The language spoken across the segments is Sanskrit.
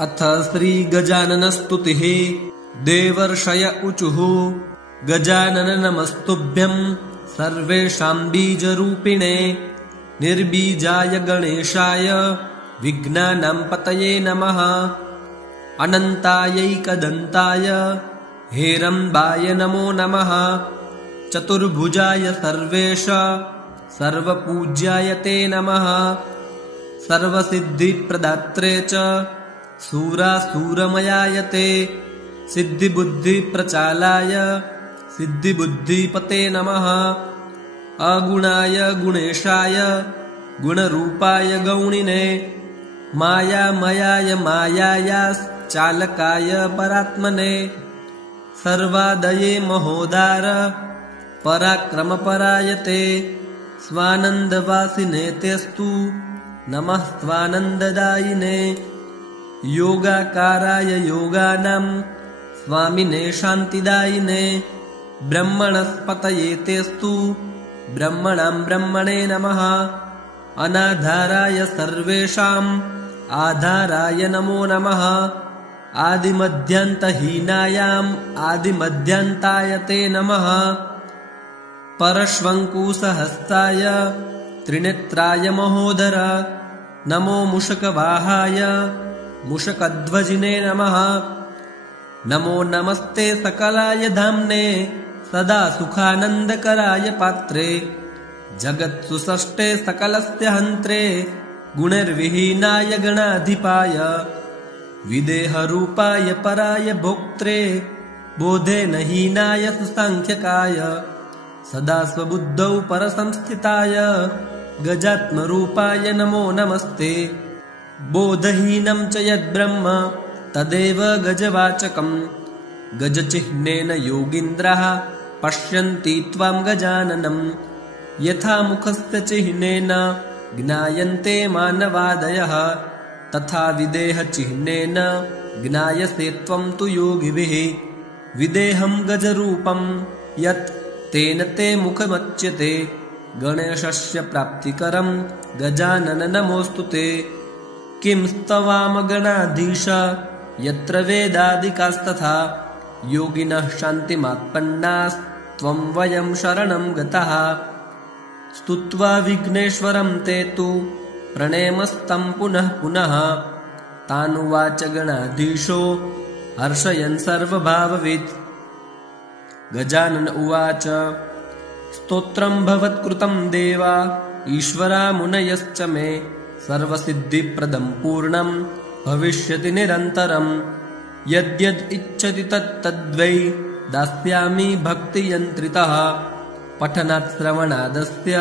अथ श्री गजाननस्तुतिः। देवर्षय ऊचुः। गजानन नमस्तुभ्यं सर्वेषां बीजरूपिणे निर्बीजाय गणेशाय विघ्नानां पतये नमः। अनन्तायैकदन्ताय हेरम्बाय नमो नमः। चतुर्भुजाय सर्वेश सर्वपूज्याय ते नमः। सर्वसिद्धिप्रदात्रे च सूरासूरमयाय ते सिद्धिबुद्धिप्रचालाय सिद्धिबुद्धिपते नमः। अगुणाय गुणेशाय गुणरूपाय गौणिने मायामयाय मायायाश्चालकाय परात्मने सर्वादये महोदार पराक्रमपरायते स्वानन्दवासिने तेस्तु नमः स्वानन्ददायिने। योगाकाराय योगानां स्वामिने शान्तिदायिने ब्रह्मणस्पतये तेस्तु ब्रह्मणां ब्रह्मणे नमः। अनाधाराय सर्वेषाम् आधाराय नमो नमः। आदिमध्यान्तहीनायाम् आदिमध्यान्ताय ते नमः। परश्वङ्कुसहस्ताय त्रिनेत्राय महोदर नमो मूषकवाहाय मूषकध्वजिने नमः। नमो नमस्ते सकलाय धाम्ने सदा सुखानन्दकराय पात्रे जगत्सुषष्टे सकलस्य हन्त्रे गुणैर्विहीनाय गणाधिपाय विदेहरूपाय पराय भोक्त्रे बोधेन हीनाय सुसाङ्ख्यकाय सदा स्वबुद्धौ परसंस्थिताय गजात्मरूपाय नमो नमस्ते। बोधहीनं च यद्ब्रह्म तदेव गजवाचकम् गजचिह्नेन योगीन्द्राः पश्यन्ति त्वां गजाननम् यथा मुखस्य चिह्नेन ज्ञायन्ते मानवादयः तथा विदेहचिह्नेन ज्ञायसे त्वं तु योगिभिः। विदेहं गजरूपं यत् तेन ते मुखमुच्यते गणेशस्य प्राप्तिकरं गजानन नमोऽस्तु ते। किं स्तवामगणाधीश यत्र वेदादिकास्तथा योगिनः शान्तिमात्पन्नास्त्वं वयं शरणं गतः। स्तुत्वा विघ्नेश्वरं ते तु प्रणेमस्तं पुनः पुनः तानुवाच गणाधीशो हर्षयन् सर्वभाववित्। गजानन उवाच स्तोत्रं भवत्कृतं देवा ईश्वरा मुनयश्च मे सर्वसिद्धिप्रदं पूर्णं भविष्यति निरन्तरम्। यद्यद् इच्छति तत्तद्वै दास्यामि भक्तियन्त्रितः पठनात् श्रवणादस्य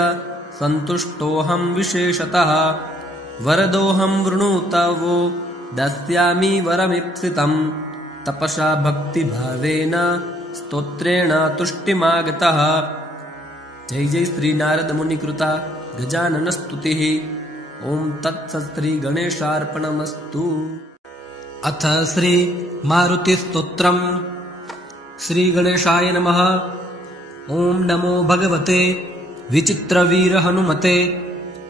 सन्तुष्टोऽहं विशेषतः। वरदोऽहं वृणुतावो दास्यामि वरमीप्सितं तपसा भक्तिभावेन स्तोत्रेण तुष्टिमागतः। जय जय श्री नारद मुनिकृता गजानन स्तुतिः। ओम तत्सत् श्री गणेशार्पणमस्तु। अथ श्री मारुति स्तोत्रम्। श्री गणेशाय नमः। ओम नमो भगवते विचित्रवीर हनुमते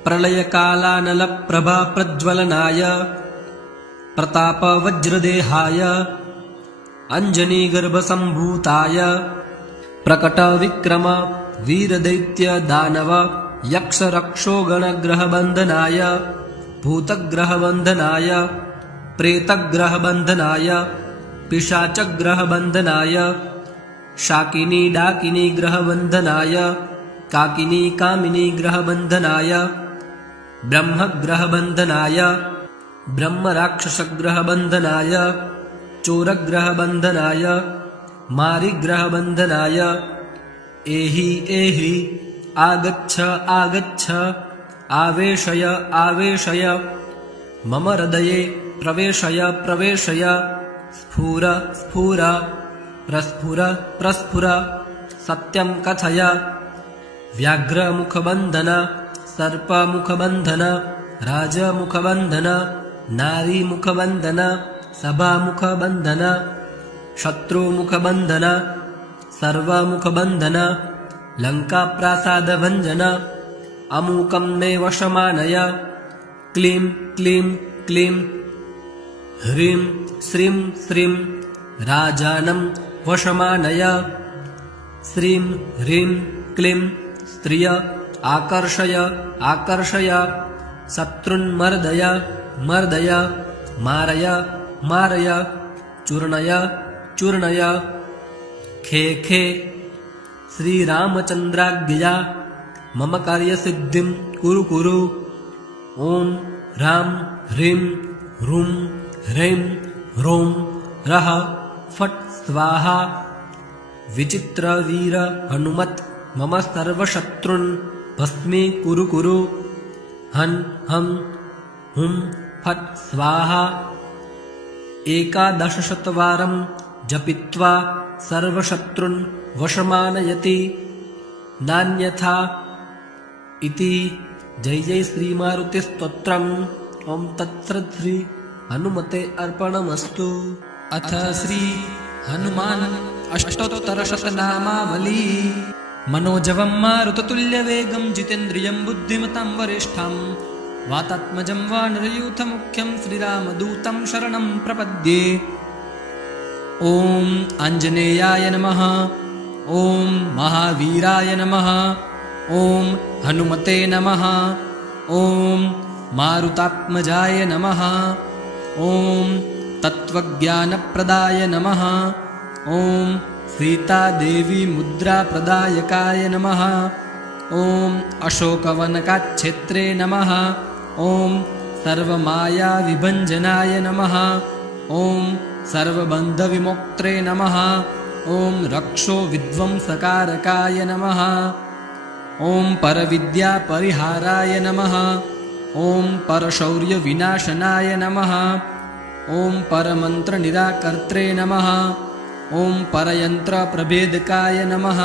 प्रलयकालानलप्रभा प्रज्वलनाय प्रतापवज्रदेहाय अंजनीगर्भसम्भूताय प्रकटविक्रम वीरदैत्य दानव यक्षरक्षो गणग्रहबन्धनाय भूतग्रहबन्धनाय प्रेतग्रहबन्धनाय पिशाचग्रहबन्धनाय शाकिनी डाकिनी ग्रहबन्धनाय काकिनी कामिनी ग्रहबन्धनाय ब्रह्मग्रहबन्धनाय ब्रह्मराक्षसग्रहबन्धनाय चोरग्रहबन्धनाय मारिग्रहबन्धनाय एहि एहि आगच्छ आगच्छ आवेशय आवेशय मम हृदये प्रवेशय प्रवेशय स्फुर स्फुर प्रस्फुर प्रस्फुर सत्यं कथय। व्याघ्रमुखबन्धन सर्पमुखबन्धन राजमुखबन्धन नारीमुखबन्धन सभामुखबन्धन शत्रुमुखबन्धन सर्वमुखबन्धन लङ्काप्रासादभञ्जन अमूकं मे वशमानय। क्लीं क्लीं क्लीं ह्रीं श्रीं श्रीं राजानं वशमानय। श्रीं ह्रीं क्लीं स्त्रिय आकर्षय आकर्षय। शत्रुन्मर्दय मर्दय मारय मारय। चूर्णय चूर्णय। खे खे श्रीरामचन्द्राज्ञया मम कार्यसिद्धिं कुरु कुरु। ॐ ह्रां ह्रीं ह्रूं ह्रैं ह्रौं रः फट् स्वाहा। विचित्रवीर हनुमत् मम सर्वशत्रुन् भस्मी कुरु कुरु। हन् हं हुं फट् स्वाहा। 1100 जपित्वा सर्वशत्रुन् वशमानयति नान्यथा इति। जय जय श्रीमारुतिस्तोत्रम्। ॐ तत्सत् श्री हनुमते अर्पणमस्तु। अथ श्री हनुमान अष्टोत्तरशतनामावली। मनोजवं मारुततुल्यवेगं जितेन्द्रियं बुद्धिमतां वरिष्ठं वातात्मजं वानरयूथमुख्यं श्रीरामदूतं शरणं प्रपद्ये। ॐ आञ्जनेयाय नमः। ॐ महावीराय नमः। ॐ हनुमते नमः। ॐ मारुतात्मजाय नमः। ॐ तत्त्वज्ञानप्रदाय नमः। ॐ सीतादेवी मुद्राप्रदायकाय नमः। ॐ अशोकवनकाच्छेत्रे नमः। ॐ सर्वमायाविभञ्जनाय नमः। ॐ सर्वबन्धविमोक्त्रे नमः। ॐ रक्षो विध्वंसकारकाय नमः। ॐ परविद्यापरिहाराय नमः। ॐ परशौर्यविनाशनाय नमः। ॐ परमन्त्रनिराकर्त्रे नमः। ॐ परयन्त्रप्रभेदकाय नमः।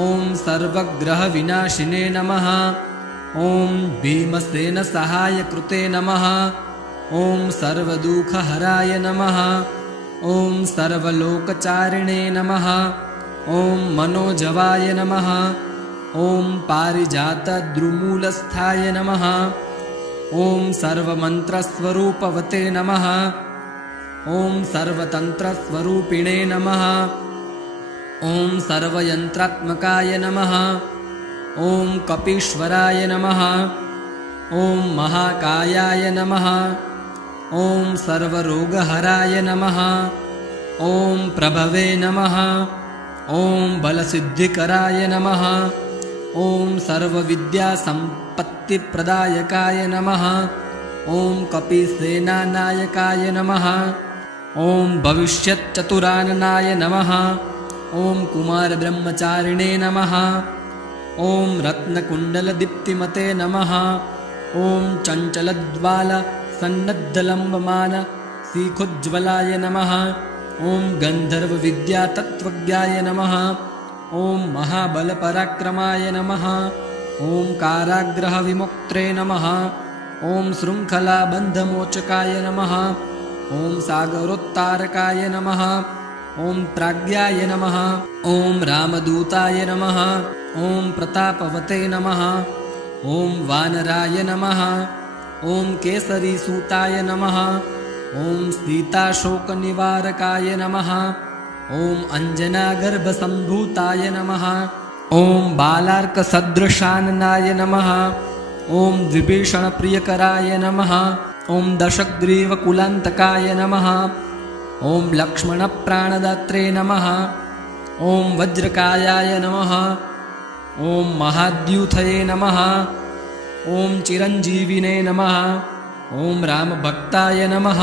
ॐ सर्वग्रहविनाशिने नमः। ॐ भीमसेनसहायकृते नमः। ॐ सर्वदुःखहराय नमः। ॐ सर्वलोकचारिणे नमः। ॐ मनोजवाय नमः। ॐ पारिजातद्रुमूलस्थाय नमः। ॐ सर्वमन्त्रस्वरूपवते नमः। ॐ सर्वतन्त्रस्वरूपिणे नमः। ॐ सर्वयन्त्रात्मकाय नमः। ॐ कपीश्वराय नमः। ॐ महाकायाय नमः। ॐ सर्वरोगहराय नमः। ॐ प्रभवे नमः। ॐ बलसिद्धिकराय नमः। ॐ सर्वविद्यासम्पत्तिप्रदायकाय नमः। ॐ कपिसेनानायकाय नमः। ॐ भविष्यच्चतुराननाय नमः। ॐ कुमारब्रह्मचारिणे नमः। ॐ रत्नकुण्डलदीप्तिमते नमः। ॐ चञ्चलद्वालसन्नद्धलम्बमान शिखोज्ज्वलाय नमः। ॐ गन्धर्वविद्यातत्त्वज्ञाय नमः। ॐ महाबलपराक्रमाय नमः। ॐ काराग्रहविमुक्त्रे नमः। ॐ शृङ्खलाबन्धमोचकाय नमः। ॐ सागरोत्तारकाय नमः। ॐ प्राज्ञाय नमः। ॐ रामदूताय नमः। ॐ प्रतापवते नमः। ॐ वानराय नमः। ॐ केसरीसूताय नमः। ॐ सीताशोकनिवारकाय नमः। ॐ अञ्जनागर्भसम्भूताय नमः। ॐ बालार्कसदृशाननाय नमः। ॐ विभीषणप्रियकराय नमः। ॐ दशग्रीवकुलान्तकाय नमः। ॐ लक्ष्मणप्राणदात्रे नमः। ॐ वज्रकायाय नमः। ॐ महाद्यूथये नमः। ॐ चिरञ्जीविने नमः। ॐ रामभक्ताय नमः।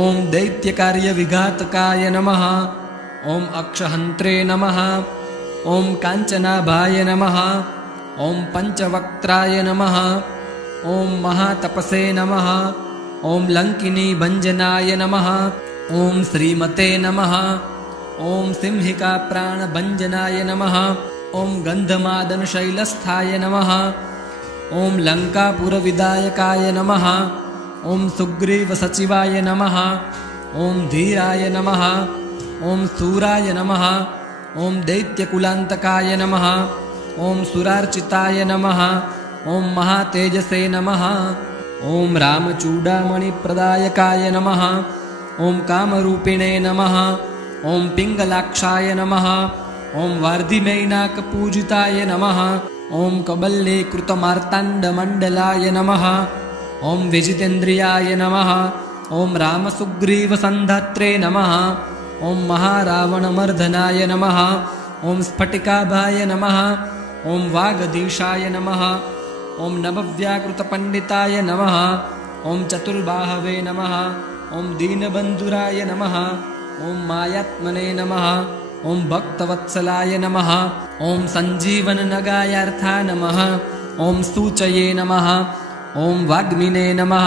ॐ दैत्यकार्यविघातकाय नमः। ॐ अक्षहन्त्रे नमः। ॐ काञ्चनाभाय नमः। ॐ पञ्चवक्त्राय नमः। ॐ महातपसे नमः। ॐ लङ्किनीभञ्जनाय नमः। ॐ श्रीमते नमः। ॐ सिंहिकाप्राणभञ्जनाय नमः। ॐ गन्धमादनशैलस्थाय नमः। ॐ लङ्कापुरविदायकाय नमः। ॐ सुग्रीवसचिवाय नमः। ॐ धीराय नमः। ॐ सूराय नमः। ॐ दैत्यकुलान्तकाय नमः। ॐ सुरार्चिताय नमः। ॐ महातेजसे नमः। ॐ रामचूडामणिप्रदायकाय नमः। ॐ कामरूपिणे नमः। ॐ पिङ्गलाक्षाय नमः। ॐ वार्धिमैनाकपूजिताय नमः। ॐ कबल्लीकृतमार्ताण्डमण्डलाय नमः। ॐ विजितेन्द्रियाय नमः। ॐ रामसुग्रीवसन्धात्रे नमः। ॐ महारावणमर्दनाय नमः। ॐ स्फटिकाभाय नमः। ॐ वागधीशाय नमः। ॐ नवव्याकृतपण्डिताय नमः। ॐ चतुर्बाहवे नमः। ॐ दीनबन्धुराय नमः। ॐ मायात्मने नमः। ॐ भक्तवत्सलाय नमः। ॐ सञ्जीवननगायार्था नमः। ॐ सूचये नमः। ॐ वाग्मिने नमः।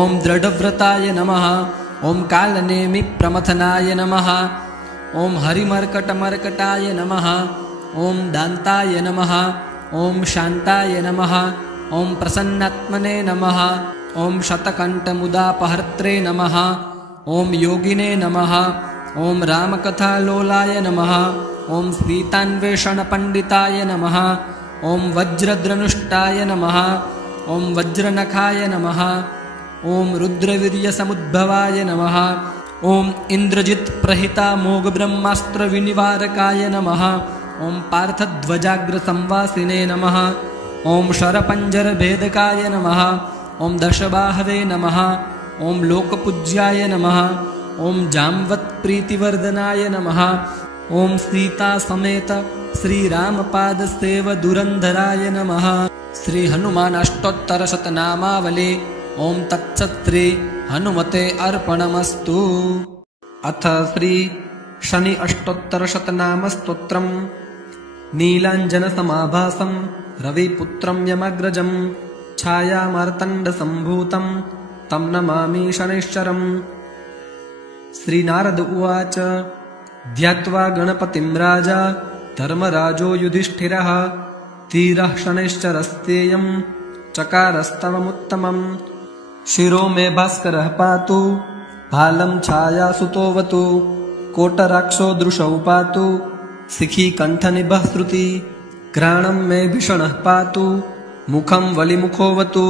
ॐ दृढव्रताय नमः। ॐ कालनेमिप्रमथनाय नमः। ॐ हरिमर्कटमर्कटाय नमः। ॐ दान्ताय नमः। ॐ शान्ताय नमः। ॐ प्रसन्नात्मने नमः। ॐ शतकण्ठमुदापहर्त्रे नमः। ॐ योगिने नमः। ॐ रामकथालोलाय नमः। ॐ सीतान्वेषणपण्डिताय नमः। ॐ वज्रद्रनुष्टाय नमः। ॐ वज्रनखाय नमः। ॐ रुद्रवीर्यसमुद्भवाय नमः। ॐ इन्द्रजित्प्रहितामोघब्रह्मास्त्रविनिवारकाय नमः। ॐ पार्थध्वजाग्रसंवासिने नमः। ॐ शरपञ्जरभेदकाय नमः। ॐ दशबाहवे नमः। ॐ लोकपूज्याय नमः। ॐ जाम्वत्प्रीतिवर्धनाय नमः। ॐ सीतासमेत श्रीरामपादसेवदुरन्धराय नमः। श्रीहनुमानाष्टोत्तरशतनामावली। ॐ तत्सत् हनुमते अर्पणमस्तु। अथ श्री शनि अष्टोत्तरशतनामस्तोत्रम्। नीलाञ्जनसमाभासं रविपुत्रं यमग्रजं छायामार्तण्डसम्भूतं तं नमामि शनैश्चरम्। श्रीनारद उवाच ध्यात्वा गणपतिं राजा धर्मराजो युधिष्ठिरः धीरः शनैश्चरस्तेयं चकारस्तवमुत्तमम्। शिरो मे भास्करः पातु भालं छायासुतोऽवतु कोटराक्षो दृशौ पातु शिखी कण्ठनिभः श्रुति घ्राणं मे भीषणः पातु मुखं वलिमुखोऽवतु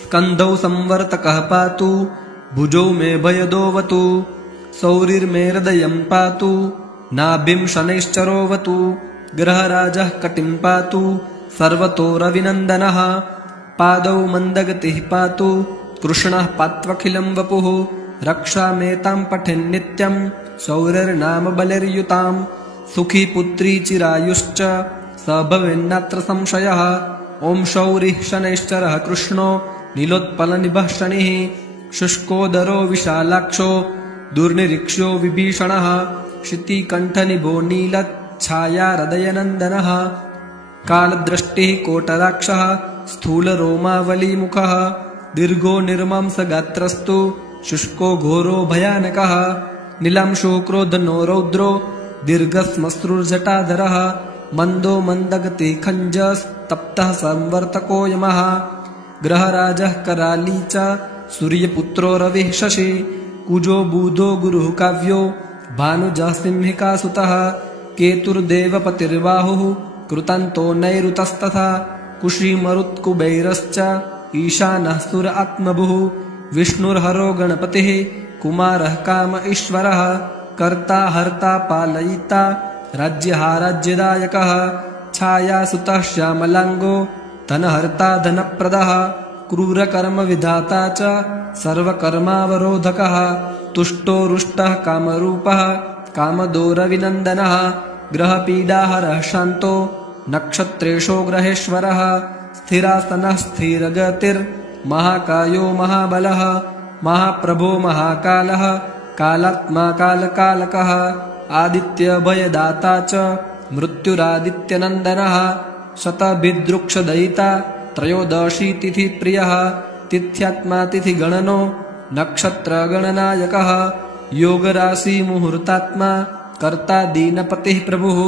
स्कन्धौ संवर्तकः पातु भुजौ मे भयदोऽवतु सौरिर्मे हृदयं पातु नाभिं शनैश्चरोऽवतु ग्रहराजः कटिं पातु सर्वतो रविनन्दनः पादौ मन्दगतिः पातु कृष्णः पात्वखिलं वपुः रक्षामेतां पठेन्नित्यं शौर्यर्नाम बलिर्युतां सुखी पुत्री चिरायुश्च स भवेन्नात्र संशयः। ॐ शौरिः शनैश्चरः कृष्णो नीलोत्पलनिभः शनिः शुष्कोदरो विशालाक्षो दुर्निरीक्ष्यो विभीषणः शितिकण्ठनिभो नीलच्छायाहृदयनन्दनः कालदृष्टिः कोटराक्षः स्थूलरोमावलीमुखः दीर्घो निर्मांसगात्रस्तु शुष्को घोरो भयानकः नीलांशो क्रोधनो रौद्रो दीर्घश्मश्रुर्जटाधरः मन्दो मन्दगति खञ्जस्तप्तः संवर्तको यमः ग्रहराजः कराली च सूर्यपुत्रो रविः शशि कुजो बुधो गुरुः काव्यो भानुजः सिंहिकासुतः केतुर्देवपतिर्बाहुः कृतान्तो नैऋतस्तथा कुशीमरुत्कुबैरश्च ईशानः सुर आत्मभुः विष्णुर्हरो गणपतिः कुमारः काम ईश्वरः कर्ता हर्ता पालयिता राज्यदायकः छायासुतः श्यामलाङ्गो धनहर्ता धनप्रदः क्रूरकर्मविधाता च सर्वकर्मावरोधकः तुष्टो रुष्टः कामरूपः कामदो रविनन्दनः ग्रहपीडाहरः शान्तो नक्षत्रेषो ग्रहेश्वरः स्थिरासनः स्थिरगतिर्महाकायो महाबलः महाप्रभो महाकालः कालात्मा कालकालकः आदित्यभयदाता च मृत्युरादित्यनन्दनः शतभिद्रुक्षदयिता त्रयोदशी तिथिप्रियः तिथ्यात्मा तिथिगणनो नक्षत्रगणनायकः योगराशिमुहूर्तात्मा कर्ता दीनपतिः प्रभुः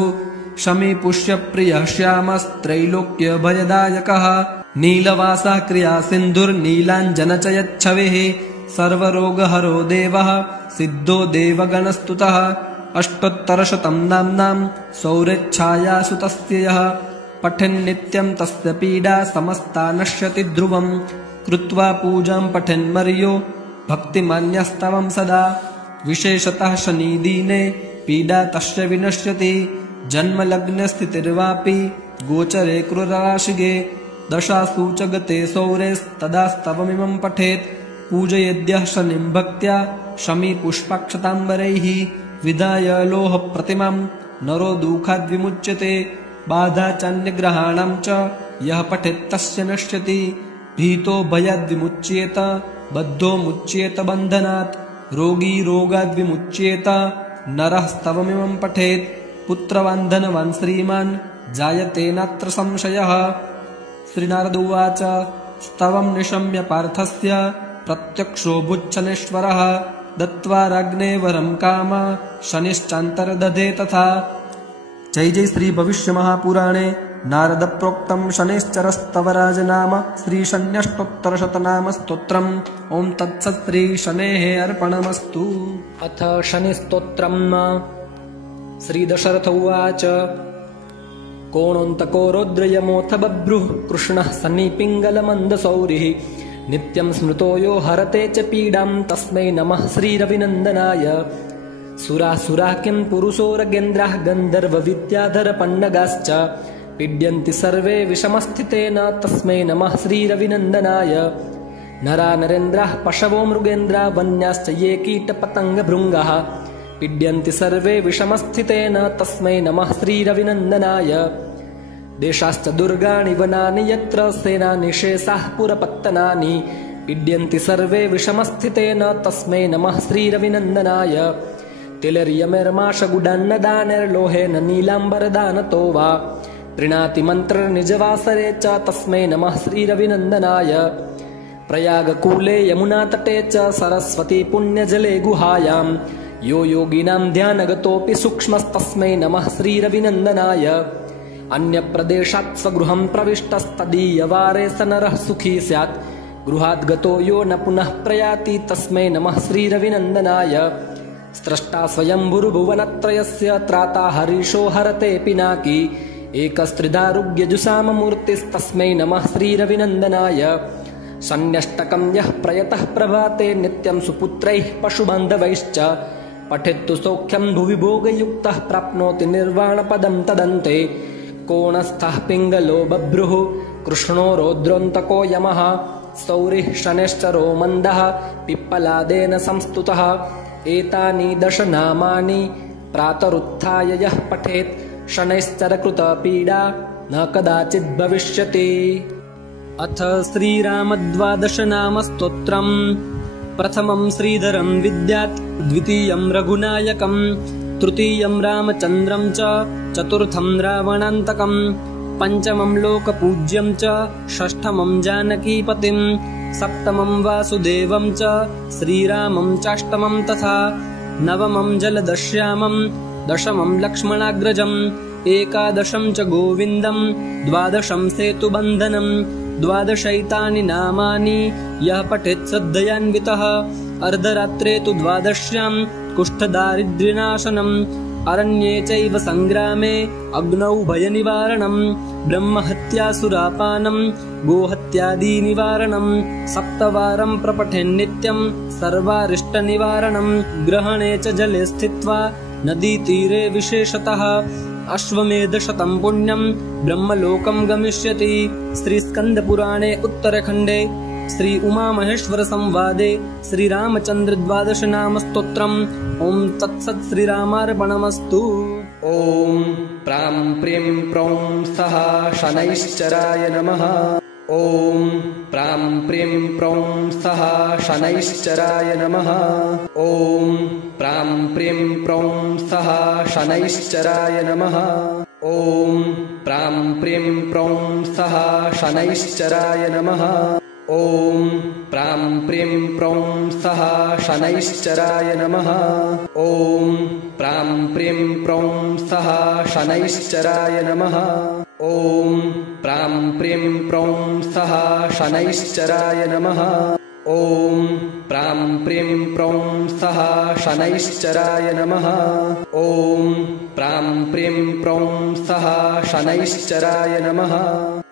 शमीपुष्यप्रियः श्यामस्त्रैलोक्यभयदायकः नीलवासः क्रियासिन्धुर्नीलाञ्जनचयच्छविः सर्वरोगहरो देवः सिद्धो देवगणस्तुतः अष्टोत्तरशतं नाम्नां शौर्यच्छायासुतस्य यः पठन्नित्यं तस्य पीडा समस्ता नश्यति ध्रुवम् कृत्वा पूजां पठन्मर्यो भक्तिमान्यस्तवं सदा विशेषतः शनिदीने पीडा तस्य विनश्यति जन्मलग्नस्थितिर्वापि गोचरे क्रूरराशिगे दशासु च गते सौरेस्तदा स्तवमिमं पठेत् पूजयेद्यः शनिं भक्त्या शमीपुष्पाक्षताम्बरैः विधाय लोहप्रतिमां नरो दुःखाद्विमुच्यते बाधा चान्यग्रहाणां च यः पठेत् तस्य नश्यति भीतो भयाद्विमुच्येत बद्धो मुच्येत बन्धनात् रोगी रोगाद्विमुच्येत नरः स्तवमिमं पठेत् पुत्रवान् धनवान् श्रीमान् जायते नात्र संशयः। श्रीनारद उवाच स्तवं निशम्य पार्थस्य प्रत्यक्षो भुच्छनेश्वरः दत्त्वा राज्ञे वरं काम शनिश्चान्तर्दधे तथा। जय जय श्री भविष्य महापुराणे नारद प्रोक्तं शनैश्चरस्तवराज नाम श्रीशन्यष्टोत्तरशतनाम स्तोत्रम्। ओं तत्सत् श्री शनेः अर्पणमस्तु। अथ शनिस्तोत्रम्। श्रीदशरथ उवाच कोणोऽन्तको रौद्रयमोऽथ बभ्रुः कृष्णः सन्निपिङ्गलमन्दसौरिः नित्यं स्मृतो यो हरते च पीडां तस्मै नमः श्रीरविनन्दनाय। सुरासुराः किं पुरुषोरगेन्द्राः गन्धर्वविद्याधरपन्नगाश्च पीड्यन्ति सर्वे विषमस्थितेन तस्मै नमः श्रीरविनन्दनाय। नरा नरेन्द्राः पशवो मृगेन्द्रा वन्याश्च ये कीटपतङ्गभृङ्गाः पीड्यन्ति सर्वे विषमस्थितेन तस्मै नमः श्रीरविनन्दनाय। देशाश्च दुर्गाणि वनानि यत्र सेनानिशेषाः पुरपत्तनानि पीड्यन्ति सर्वे विषमस्थितेन तस्मै नमः श्रीरविनन्दनाय। तिलर्यमिर्माशगुडान्नदानिर्लोहेन नीलाम्बरदानतो वा प्रीणाति मन्त्रनिजवासरे च तस्मै नमः श्रीरविनन्दनाय। प्रयागकूले यमुनातटे च सरस्वती पुण्यजले गुहायां यो योगिनां ध्यानगतोऽपि सूक्ष्मस्तस्मै नमः श्रीरविनन्दनाय। अन्यप्रदेशात् स्वगृहं प्रविष्टस्तदीयवारे स नरः सुखी स्यात् गृहात् गतो यो न पुनः प्रयाति तस्मै नमः श्रीरविनन्दनाय। स्रष्टा स्वयंभुर्भुवनत्रयस्य त्राता हरीशो हरते पिनाकी एकस्त्रिदारुग्यजुषाममूर्तिस्तस्मै नमः श्रीरविनन्दनाय। सन्न्यष्टकं यः प्रयतः प्रभाते नित्यं सुपुत्रैः पशुबान्धवैश्च पठेत्तु सौख्यं भुवि भोगयुक्तः प्राप्नोति निर्वाणपदं तदन्ते। कोणस्थः पिङ्गलो बभ्रुः कृष्णो रौद्रोऽन्तको यमः सौरिः शनैश्चरो मन्दः पिप्पलादेन संस्तुतः। एतानि दशनामानि प्रातरुत्थाय यः पठेत् शनैश्चरकृतपीडा न कदाचित् भविष्यति। अथ श्रीरामद्वादशनामस्तोत्रम्। प्रथमं श्रीधरं विद्यात् द्वितीयं रघुनायकं तृतीयं रामचन्द्रं च चतुर्थं रावणान्तकं पञ्चमं लोकपूज्यं च षष्ठमं जानकीपतिं सप्तमं वासुदेवं च श्रीरामं चाष्टमं तथा नवमं जलदश्यामं दशमं लक्ष्मणाग्रजम् एकादशं च गोविन्दं द्वादशं सेतुबन्धनं द्वादशैतानि नामानि यः पठेत् श्रद्धयान्वितः अर्धरात्रे तु द्वादश्यां कुष्ठदारिद्र्यनाशनम् अरण्ये चैव सङ्ग्रामे अग्नौ भयनिवारणम् ब्रह्महत्यासुरापानं गोहत्यादिनिवारणम् सप्तवारं प्रपठेन्नित्यं सर्वारिष्टनिवारणम् ग्रहणे च जले स्थित्वा नदीतीरे विशेषतः अश्वमेधशतं पुण्यं ब्रह्मलोकं गमिष्यति। श्रीस्कन्दपुराणे उत्तरखण्डे श्री उमामहेश्वर संवादे श्रीरामचन्द्र द्वादशनामस्तोत्रम्। ओं तत्सत् श्रीरामार्पणमस्तु। ॐ प्रां प्रीं प्रौं सः शनैश्चराय नमः। ॐ प्रां प्रीं प्रौं सः शनैश्चराय नमः। ॐ प्रां प्रीं प्रौं सः शनैश्चराय नमः। ॐ प्रां प्रीं प्रौं सः शनैश्चराय नमः। ॐ प्रां प्रीं प्रौं सः शनैश्चराय नमः। ॐ प्रां प्रीं प्रौं सः शनैश्चराय नमः। ॐ प्रां प्रीं प्रौं सः शनैश्चराय नमः। ॐ प्रां प्रीं प्रौं सः शनैश्चराय नमः। ॐ प्रां प्रीं प्रौं सः शनैश्चराय नमः।